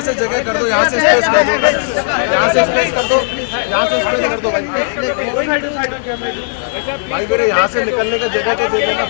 यहाँ से जगह कर दो, यहाँ से स्पेस कर दो, यहाँ से स्पेस कर दो, यहाँ से स्पेस कर दो भाई। भाई मेरे यहाँ से निकलने का जगह तो दे देना।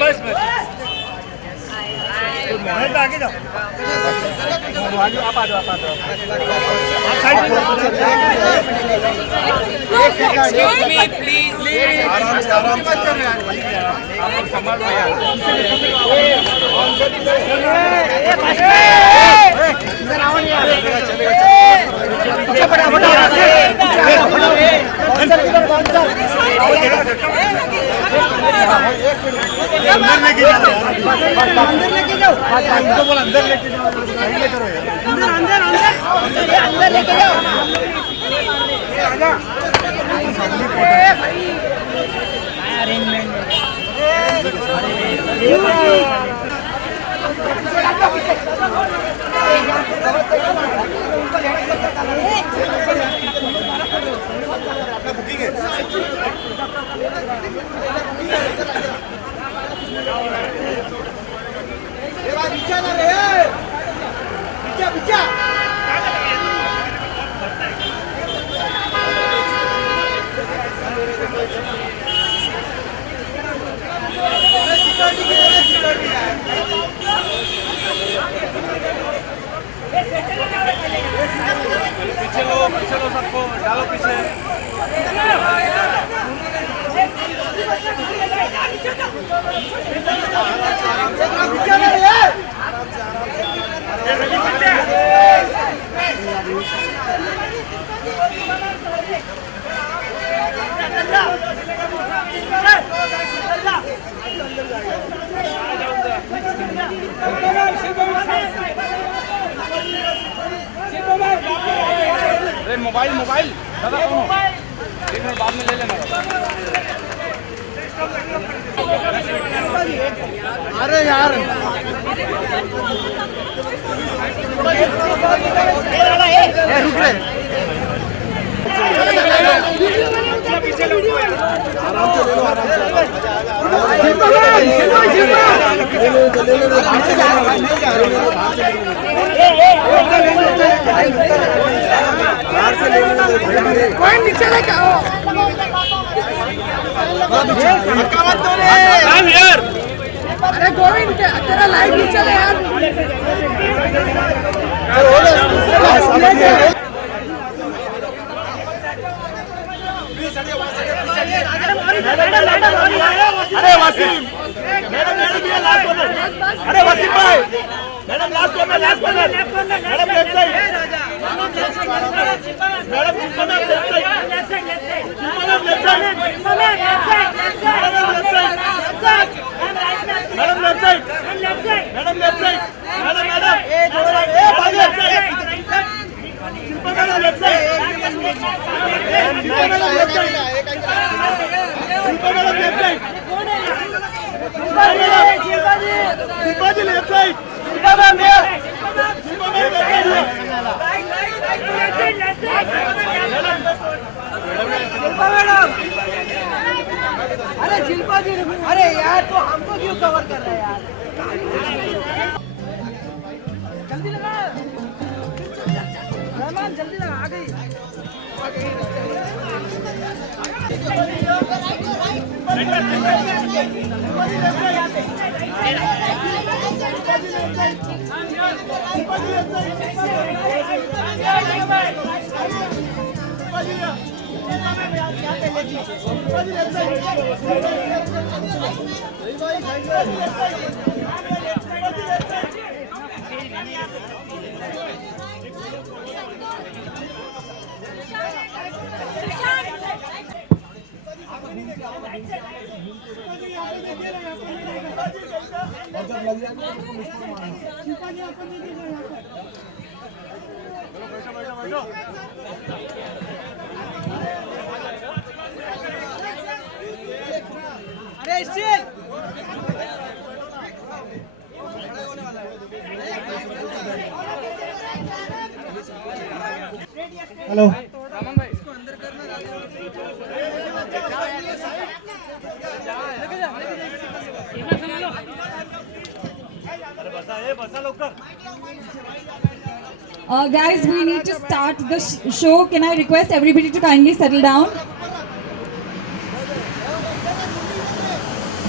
बस आगे जाओ, आप आ जाओ, Excuse me, please. आराम से आप संभाल लो यार। अंदर लेके जाओ, अंदर लेके जाओ, अंदर लेके जाओ, अंदर लेके जाओ। पीछे लो सबको, डालो पीछे। मोबाइल दादा कौन हो? एक मिनट बाद में ले लेना। अरे यार रुक रहे, आराम से ले लो, आराम से। कोई नीचे लेके आओ। यार अरे गोविंद तेरा लाइट नीचे ले यार। अरे वसीम, मैडम लास्ट कॉर्नर। अरे वसीम भाई, madam last corner, madam left side, madam left side, अरे शिल्पा जी, अरे यार तो हमको क्यों कवर कर रहा है यार? जल्दी लगा रहमान, जल्दी लगा, आ गई। अरे steel Guys, we need to start the show. Can I request everybody to kindly settle down?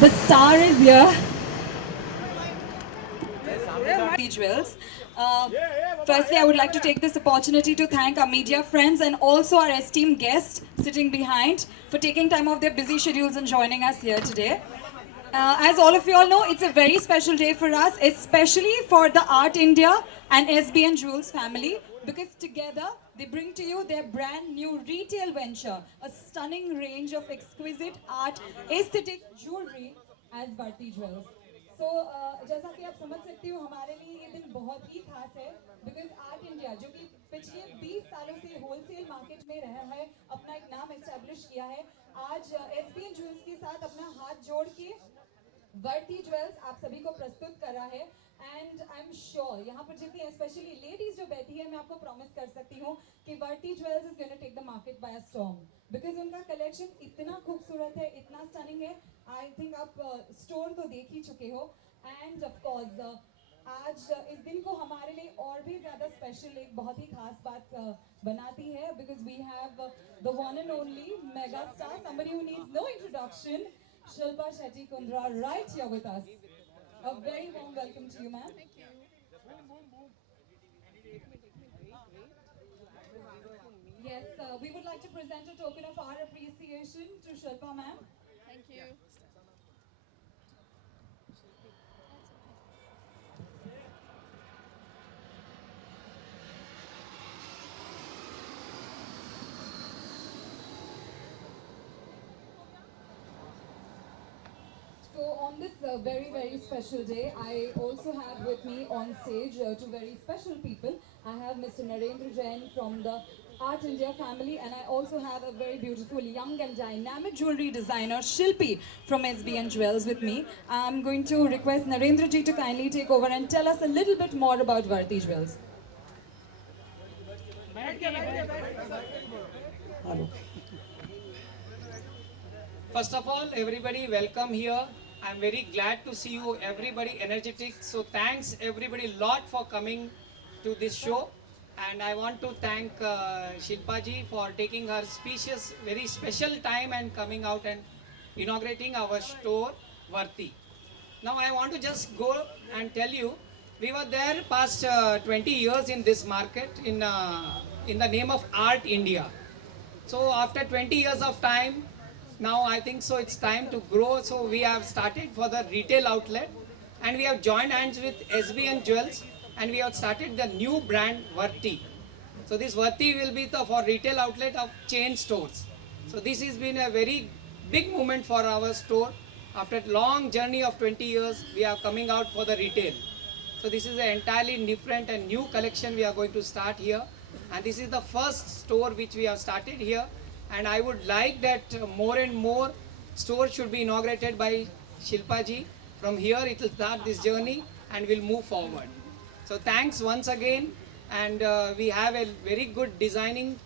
The star is here. Jewels. Firstly, I would like to take this opportunity to thank our media friends and also our esteemed guests sitting behind for taking time off their busy schedules and joining us here today. As all of you all know, it's a very special day for us, especially for the Art India and SBN Jewels family, because together they bring to you their brand new retail venture, a stunning range of exquisite art, aesthetic jewelry as Bharti Jewels. So, जैसा कि आप समझ सकते हो, हमारे लिए ये दिन बहुत ही खास है, because Art India, जो कि पिछले 20 सालों से होलसेल मार्केट में रहा है, अपना एक नाम एस्टैब्लिश किया है, आज SBN Jewels के साथ अपना हाथ जोड़ के वर्ती ज्वेल्स आप सभी को प्रस्तुत कर रहा है एंड आई एम श्योर यहाँ पर जितनी स्पेशली लेडीज जो बैठी है मैं आपको प्रॉमिस कर सकती हूँ कि वर्ती jewels is going to take the market by a storm because उनका कलेक्शन इतना खूबसूरत है इतना स्टनिंग है आई थिंक आप स्टोर तो देख ही चुके हो एंड ऑफ कोर्स आज इस दिन को हमारे लिए और भी ज़्यादा स्पेशल एक बहुत ही खास बात बनाती है because we have the one and only mega star somebody who needs no introduction Shilpa Shetty Kundra right here with us. A very warm welcome to you, ma'am. Thank you. Yes, we would like to present a token of our appreciation to Shilpa, ma'am. Thank you. So on this very, very special day, I also have with me on stage two very special people. I have Mr. Narendra Jain from the Art India family and I also have a very beautiful young and dynamic jewelry designer Shilpi from SBN Jewels with me. I'm going to request Narendra ji to kindly take over and tell us a little bit more about Bharti Jewels. First of all, everybody welcome here. I'm very glad to see you, everybody energetic. So thanks everybody lot for coming to this show. And I want to thank Shilpa ji for taking her specious, very special time and coming out and inaugurating our store, Varti. Now I want to just go and tell you, we were there past 20 years in this market in the name of Art India. So after 20 years of time, now I think so it's time to grow. So we have started for the retail outlet and we have joined hands with SBN Jewels and we have started the new brand Varti. So this Varti will be the for retail outlet of chain stores. So this has been a very big moment for our store. After a long journey of 20 years, we are coming out for the retail. So this is an entirely different and new collection we are going to start here. And this is the first store which we have started here. And I would like that more and more stores should be inaugurated by Shilpa ji. From here it will start this journey and will move forward. So thanks once again, and we have a very good designing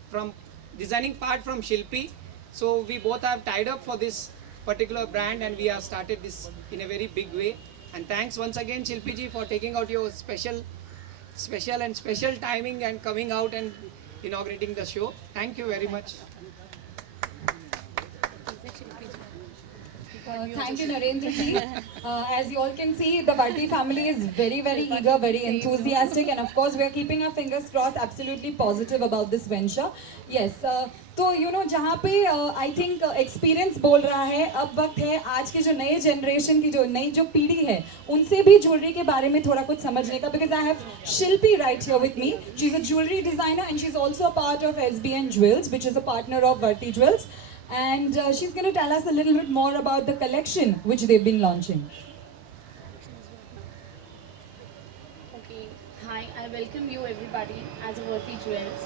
part from Shilpi. So we both have tied up for this particular brand and we have started this in a very big way. And thanks once again Shilpi ji for taking out your special timing and coming out and inaugurating the show. Thank you very much. Thank you, Narendra ji. As you all can see, the Bharti family is very, very eager, very enthusiastic, and of course, we are keeping our fingers crossed, absolutely positive about this venture. Yes. तो you know जहाँ पे I think experience बोल रहा है अब वक्त है आज के जो नए जनरेशन की जो नई जो पीढ़ी है उनसे भी ज्वेलरी के बारे में थोड़ा कुछ समझने का because I have Shilpi right here with me she is a jewellery designer and she is also a part of SBN Jewels which is a partner of Bharti Jewels and she's going to tell us a little bit more about the collection which they've been launching. Okay, hi, I welcome you everybody as a Bharti Jewels.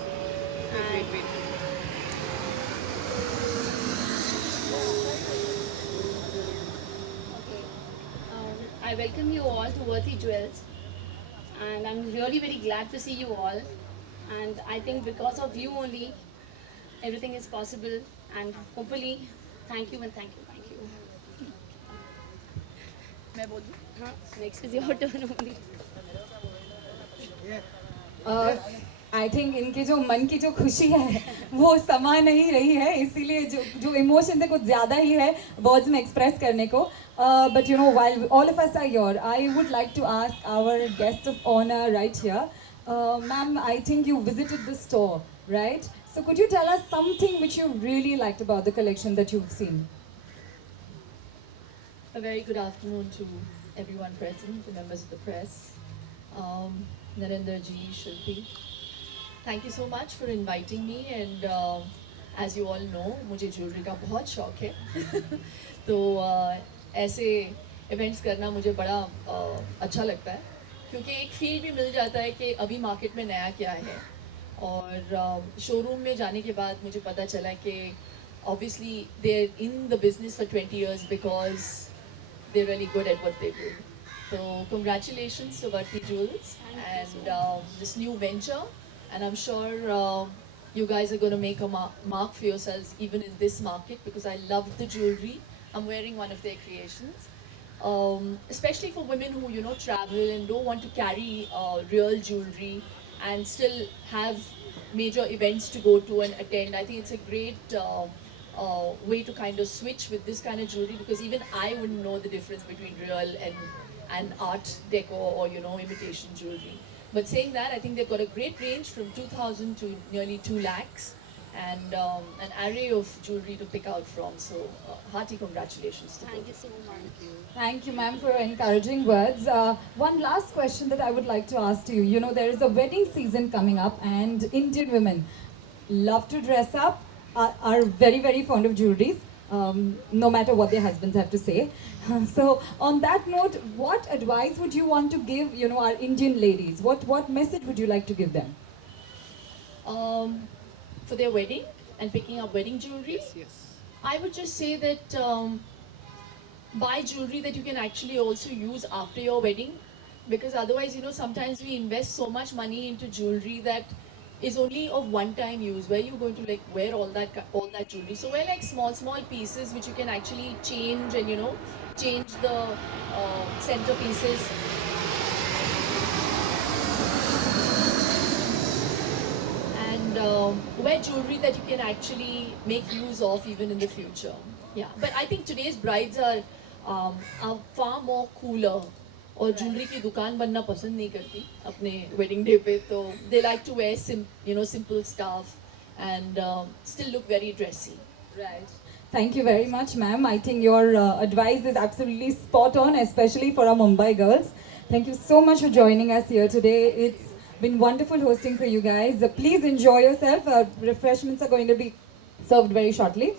Wait. Okay, I welcome you all to Bharti Jewels, and I'm really very glad to see you all. And I think because of you only, everything is possible. And hopefully, thank you and thank you. मैं बोल दूँ हाँ next is your turn only I think इनके जो मन की जो खुशी है वो समा नहीं रही है, इसीलिए जो जो इमोशन है कुछ ज़्यादा ही है वर्ड्स में एक्सप्रेस करने को. But you know while all of us are your, I would like to ask our guest of honour right here. Ma'am, I think you visited the store, right? So could you tell us something which you really liked about the collection that you've seen? A very good afternoon to everyone present, the members of the press, Narendra ji, Shilpi. Thank you so much for inviting me, and as you all know, मुझे jewellery का बहुत शौक है. तो ऐसे events करना मुझे बड़ा अच्छा लगता है, क्योंकि एक फील भी मिल जाता है कि अभी मार्केट में नया क्या है. और शोरूम में जाने के बाद मुझे पता चला कि obviously they're in the business for 20 years because they're really good at what they do. So congratulations to Varti Jewels and this new venture, and I'm sure you guys are going to make a mark for yourselves even in this market, because I love the jewelry. I'm wearing one of their creations. Especially for women who travel and don't want to carry real jewelry and still have major events to go to and attend. I think it's a great way to kind of switch with this kind of jewelry, because even I wouldn't know the difference between real and art deco or imitation jewelry. But saying that, I think they've got a great range from 2,000 to nearly 2 lakhs. And an array of jewelry to pick out from. So hearty congratulations to thank both. You so much Thank you, ma'am, for your encouraging words. One last question that I would like to ask to you. You know, there is a wedding season coming up, and Indian women love to dress up, are very, very fond of jewelries, no matter what their husbands have to say. So, on that note, what advice would you want to give, our Indian ladies? What message would you like to give them? For their wedding and picking up wedding jewelry, I would just say that buy jewelry that you can actually also use after your wedding, because otherwise sometimes we invest so much money into jewelry that is only of one time use, where you're going to like wear all that jewelry. So wear like small pieces which you can actually change, and change the center pieces. And wear jewelry that you can actually make use of even in the future. Yeah, but I think today's brides are far more cooler, और jewellery की दुकान बनना पसंद नहीं करती अपने wedding day पे. तो they like to wear simple stuff and still look very dressy. Right. Thank you very much, ma'am. I think your advice is absolutely spot on, especially for our Mumbai girls. Thank you so much for joining us here today. It's been wonderful hosting for you guys. Please enjoy yourself. Refreshments are going to be served very shortly.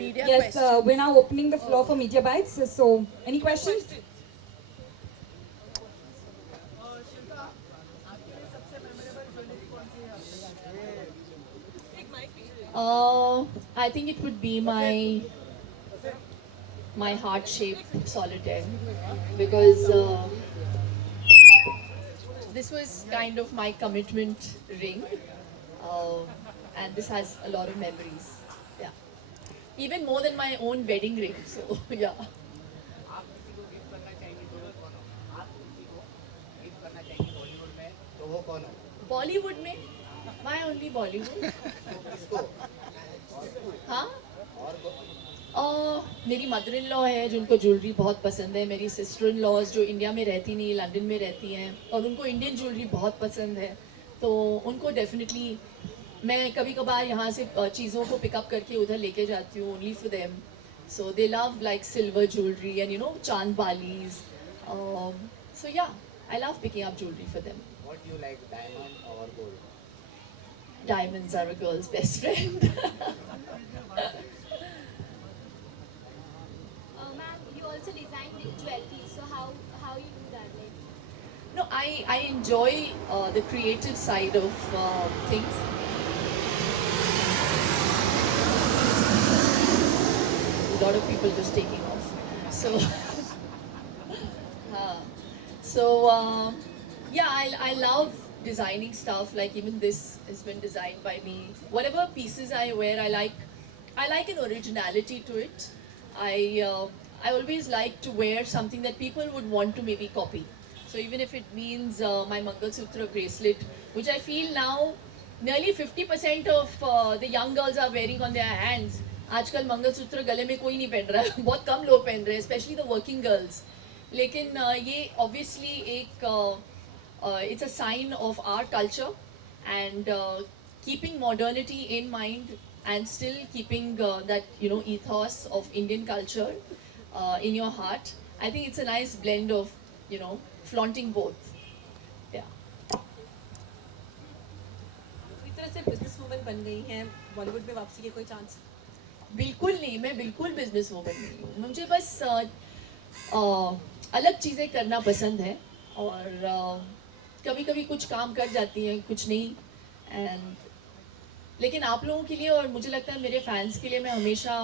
Media Yes, questions. we're now opening the floor for media bites. So, any questions? I think it would be my heart-shaped solitaire, because this was kind of my commitment ring, and this has a lot of memories. Yeah, even more than my own wedding ring. So yeah. Bollywood में my only Bollywood. हाँ, मेरी mother in law है जिनको jewellery बहुत पसंद है. मेरी sister in laws जो इंडिया में रहती नहीं, लंदन में रहती हैं, और उनको इंडियन ज्वेलरी बहुत पसंद है. तो उनको डेफिनेटली मैं कभी कभार यहाँ से चीज़ों को पिकअप करके उधर लेके जाती हूँ, only for them. So they love like silver jewellery and चांद बालीज. सो या, I love picking up jewellery for them. What do you like, diamond or gold? Diamonds are a girl's best friend. Ma'am, you also design the jewelry, so how you do that? Like, No, I enjoy the creative side of things. A lot of people just taking off. So, yeah, I love designing stuff. Like even this has been designed by me. Whatever pieces I wear, I like I like an originality to it. I always like to wear something that people would want to maybe copy. So even if it means my Mangal Sutra bracelet, which I feel now nearly 50% of the young girls are wearing on their hands. आजकल मंगलसूत्र गले में कोई नहीं पहन रहा है, बहुत कम लोग पहन रहे हैं, स्पेशली द वर्किंग गर्ल्स. लेकिन ये ऑब्वियसली एक it's a sign of our culture and keeping modernity in mind and still keeping that ethos of Indian culture in your heart. I think it's a nice blend of flaunting both. Yeah. पूरी तरह से business woman बन गई हैं, बॉलीवुड में वापसी के कोई चांस? बिल्कुल नहीं, मैं बिल्कुल बिजनेस वूमन नहीं हूँ. मुझे बस अलग चीज़ें करना पसंद है और कभी कभी कुछ काम कर जाती हैं, कुछ नहीं. एंड लेकिन आप लोगों के लिए और मुझे लगता है मेरे फैंस के लिए मैं हमेशा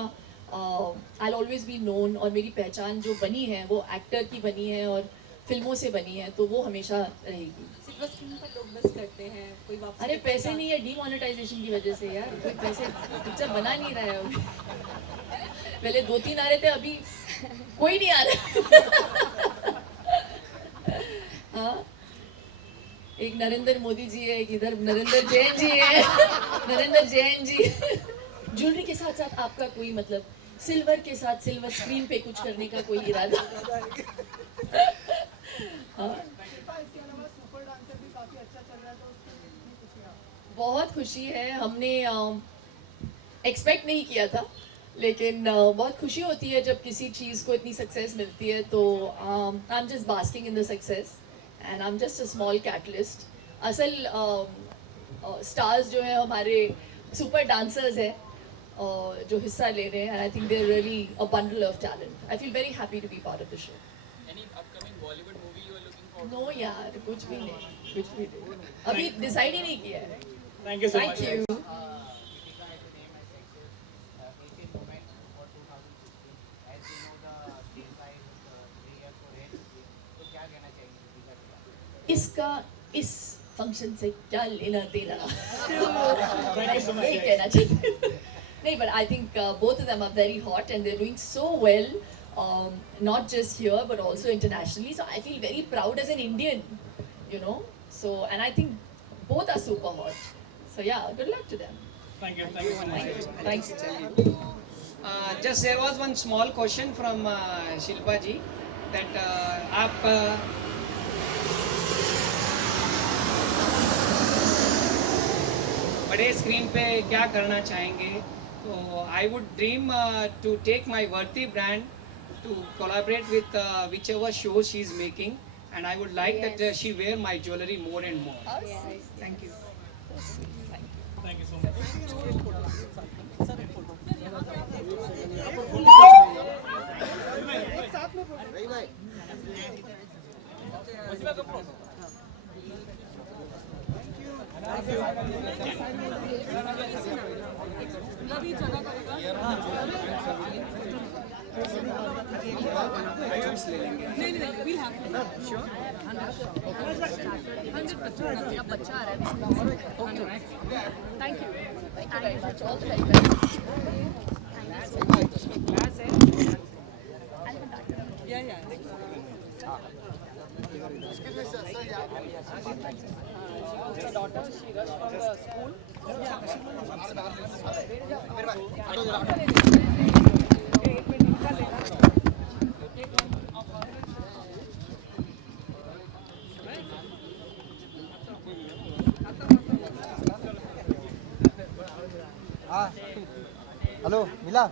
आई ऑलवेज बी नोन, और मेरी पहचान जो बनी है वो एक्टर की बनी है और फिल्मों से बनी है, तो वो हमेशा रहेगी. सिल्वर स्क्रीन पर लोग मिस करते हैं, कोई वापसी? अरे पैसे नहीं है, डीमोनेटाइजेशन की वजह से यार, कोई पैसे पिक्चर बना नहीं रहा है अभी. पहले 2-3 आ रहे थे, अभी कोई नहीं आ रहा. हाँ, एक नरेंद्र मोदी जी है, एक इधर नरेंद्र जैन जी है. नरेंद्र जैन जी. ज्वेलरी के साथ साथ आपका कोई मतलब सिल्वर के साथ सिल्वर स्क्रीन पे कुछ करने का कोई इरादा? हाँ. बहुत खुशी है, हमने एक्सपेक्ट नहीं किया था, लेकिन बहुत खुशी होती है जब किसी चीज़ को इतनी सक्सेस मिलती है. तो I am just basking in the success and I am just a small catalyst. असल स्टार्स जो है हमारे सुपर डांसर्स हैं जो हिस्सा ले रहे हैं. I think they are really a bundle of talent. I feel very happy to be part of the show. No यार, कुछ भी नहीं, कुछ भी नहीं, अभी डिसाइड ही नहीं किया है. Thank you so much. Thank you. इसका इस फंक्शन से क्या लेना देना? यही कहना चाहती. नहीं, but I think both of them are very hot and they're doing so well, not just here but also internationally. So I feel very proud as an Indian, So and I think both are super hot. So yeah, good luck to them. Thank you so much. Thanks. Just there was one small question from Shilpa ji that आप बड़े screen पे क्या करना चाहेंगे? तो I would dream to take my वर्ती brand to collaborate with whichever show she is making, and I would like that she wear my jewelry more and more. Thank you. Thank you so much. Thank you very much. All the very best. Hello मिला?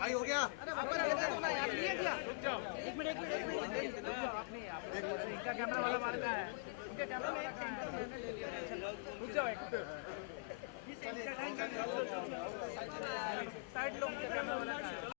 भाई हो गया? एक minute इनका camera वाला मार का है, उनके कैमरा में रुक जाओ, साइड लोग कैमरा वाला